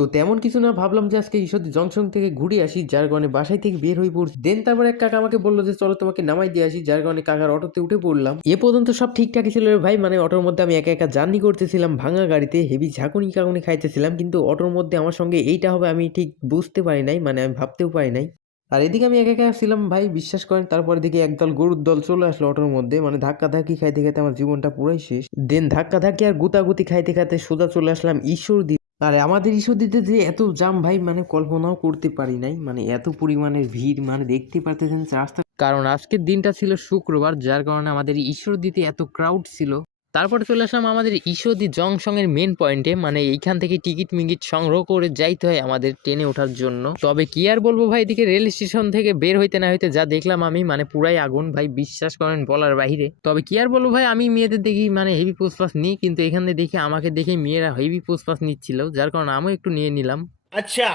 তো তেমন কিছু না, ভাবলাম যে আজকে ঈশ্বরদী জংশন থেকে ঘুরে আসি, যার কারণে বাসায় থেকে বের হয়ে পড়ছি। দেন তারপর এক কাকা আমাকে বললো যে চলো তোমাকে নামাই দিয়ে আসি, যার কারণে কাকার অটোতে উঠে পড়লাম। এ পর্যন্ত সব ঠিকঠাকই ছিল রে ভাই, মানে অটোর মধ্যে আমি একা একা জার্নি করতেছিলাম ভাঙা গাড়িতে, হেভি ঝাঁকুনি কাকুনি খাইতেছিলাম, কিন্তু অটোর মধ্যে আমার সঙ্গে এইটা হবে আমি ঠিক বুঝতে পারি নাই, মানে আমি ভাবতেও পারি নাই। আর এদিকে আমি একা একা ছিলাম ভাই, বিশ্বাস করেন। তারপরে দিকে একদল গরুর দল চলে আসলো অটোর মধ্যে, মানে ধাক্কা ধাক্কি খাইতে খাইতে আমার জীবনটা পুরাই শেষ। দেন ধাক্কা ধাক্কি আর গুতাগুতি খাইতে খাইতে সোজা চলে আসলাম ঈশ্বরদী। আরে আমাদের ঈশ্বরদীতে যে এত জাম ভাই, মানে কল্পনাও করতে পারি নাই, মানে এত পরিমাণের ভিড়, মানে দেখতে পারতেছেন রাস্তা। কারণ আজকের দিনটা ছিল শুক্রবার, যার কারণে আমাদের ঈশ্বরদীতে এত ক্রাউড ছিল। তারপরে চলে আসলাম আমাদের ঈশ্বরদী জংশনের মেন পয়েন্টে, মানে এইখান থেকে টিকিট মিকিট সংগ্রহ করে যাইতে হয় আমাদের ট্রেনে ওঠার জন্য। তবে কি আর বলবো ভাই, এদিকে রেল স্টেশন থেকে বের হইতে না হইতে যা দেখলাম আমি, মানে পুরাই আগুন ভাই, বিশ্বাস করেন বলার বাহিরে। তবে কি আর বলবো ভাই, আমি মেয়েদের দেখি মানে হেভি পোস্টপাস নিই, কিন্তু এখানে দেখি আমাকে দেখে মেয়েরা হেভি পোস্টপাস নিচ্ছিল, যার কারণে আমিও একটু নিয়ে নিলাম। আচ্ছা।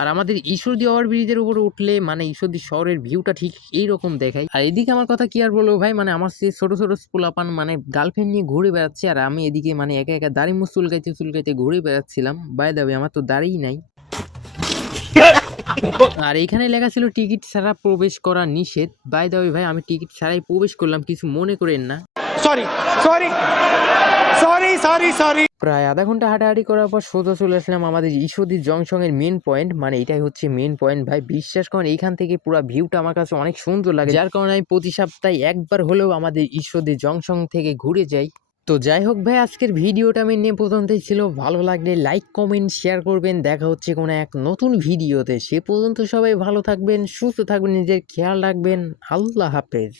আর আমাদের ঈশ্বরদী ওভার ব্রিজের উপরে উঠলে মানে ঈশ্বরদী শহরের ভিউটা ঠিক এইরকম দেখায়। আর এদিকে আমার কথা কি আর বলবো ভাই, মানে আমার সে ছোট ছোট পোলাপান মানে গার্লফ্রেন্ড নিয়ে ঘুরে বেড়াচ্ছে, আর আমি এদিকে মানে একা একা দাড়ি মুছ চুলকাইতে চুলকাইতে ঘুরে বেড়াচ্ছিলাম। বাই দা ওয়ে, আমার তো দাড়িই নাই। আর এইখানে লেখা ছিল টিকিট ছাড়া প্রবেশ করা নিষেধ। বাই দা ওয়ে ভাই, আমি টিকিট ছাড়াই প্রবেশ করলাম, কিছু মনে করেন না। Sorry sorry sorry sorry sorry. প্রায় আধা ঘন্টা হাঁটাহাঁটি করার পর সোজা চলে আসলাম আমাদের ঈশ্বরদী জংশনের মেন পয়েন্ট, মানে এটাই হচ্ছে মেন পয়েন্ট ভাই। বিশ্বাস করেন এইখান থেকে পুরো ভিউটা আমার কাছে অনেক সুন্দর লাগে, যার কারণে আমি প্রতি সপ্তাহে একবার হলেও আমাদের ঈশ্বরদী জংশন থেকে ঘুরে যাই। তো যাই হোক ভাই, আজকের ভিডিওটা আমি নিয়ে পর্যন্তই ছিল। ভালো লাগলে লাইক কমেন্ট শেয়ার করবেন। দেখা হচ্ছে কোনো এক নতুন ভিডিওতে, সে পর্যন্ত সবাই ভালো থাকবেন, সুস্থ থাকবেন, নিজের খেয়াল রাখবেন। আল্লাহ হাফেজ।